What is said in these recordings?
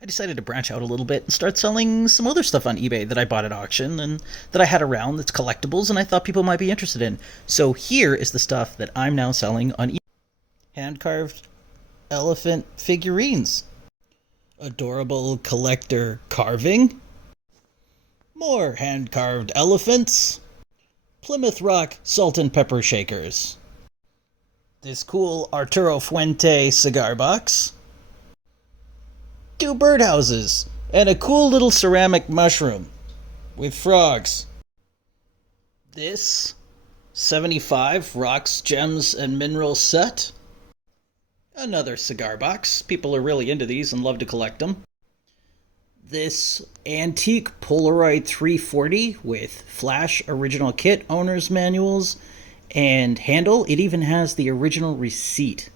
I decided to branch out a little bit and start selling some other stuff on eBay that I bought at auction and that I had around that's collectibles and I thought people might be interested in. So here is the stuff that I'm now selling on eBay. Hand carved elephant figurines. Adorable collector carving. More hand carved elephants. Plymouth Rock salt and pepper shakers. This cool Arturo Fuente cigar box. Two birdhouses, and a cool little ceramic mushroom with frogs. This 75 Rocks, Gems, and Minerals set. Another cigar box. People are really into these and love to collect them. This antique Polaroid 340 with flash original kit, owner's manuals, and handle. It even has the original receipt.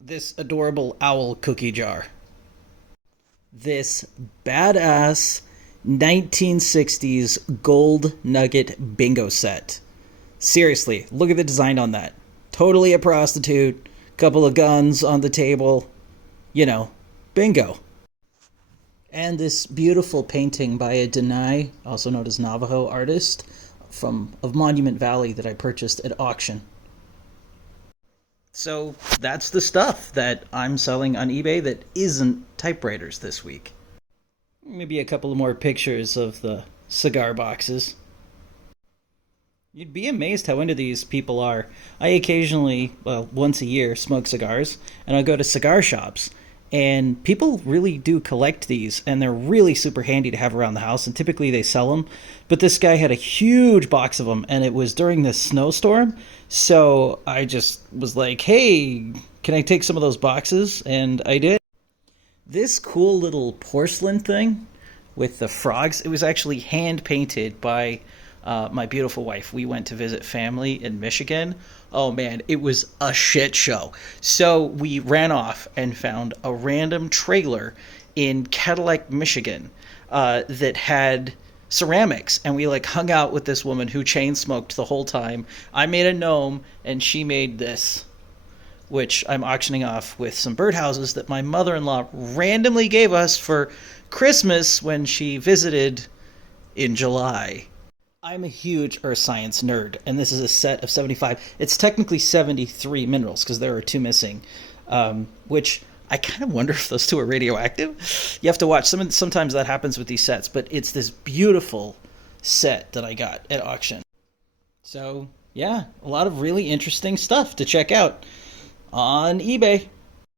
This adorable owl cookie jar. This badass 1960s gold nugget bingo set. Seriously, look at the design on that. Totally a prostitute, couple of guns on the table, bingo. And this beautiful painting by a Denai, also known as Navajo artist, of Monument Valley that I purchased at auction. So that's the stuff that I'm selling on eBay that isn't typewriters this week. Maybe a couple of more pictures of the cigar boxes. You'd be amazed how into these people are. I occasionally, once a year, smoke cigars, and I'll go to cigar shops. And people really do collect these, and they're really super handy to have around the house, and typically they sell them. But this guy had a huge box of them, and it was during this snowstorm, so I just was like, hey, can I take some of those boxes? And I did. This cool little porcelain thing with the frogs, it was actually hand-painted by my beautiful wife. We went to visit family in Michigan. Oh man, it was a shit show. So we ran off and found a random trailer in Cadillac, Michigan, that had ceramics, and we hung out with this woman who chain smoked the whole time. I made a gnome, and she made this, which I'm auctioning off with some birdhouses that my mother-in-law randomly gave us for Christmas when she visited in July. I'm a huge earth science nerd, and this is a set of 75. It's technically 73 minerals, because there are two missing, which I kind of wonder if those two are radioactive. You have to watch. Sometimes that happens with these sets, but it's this beautiful set that I got at auction. So, yeah, a lot of really interesting stuff to check out on eBay.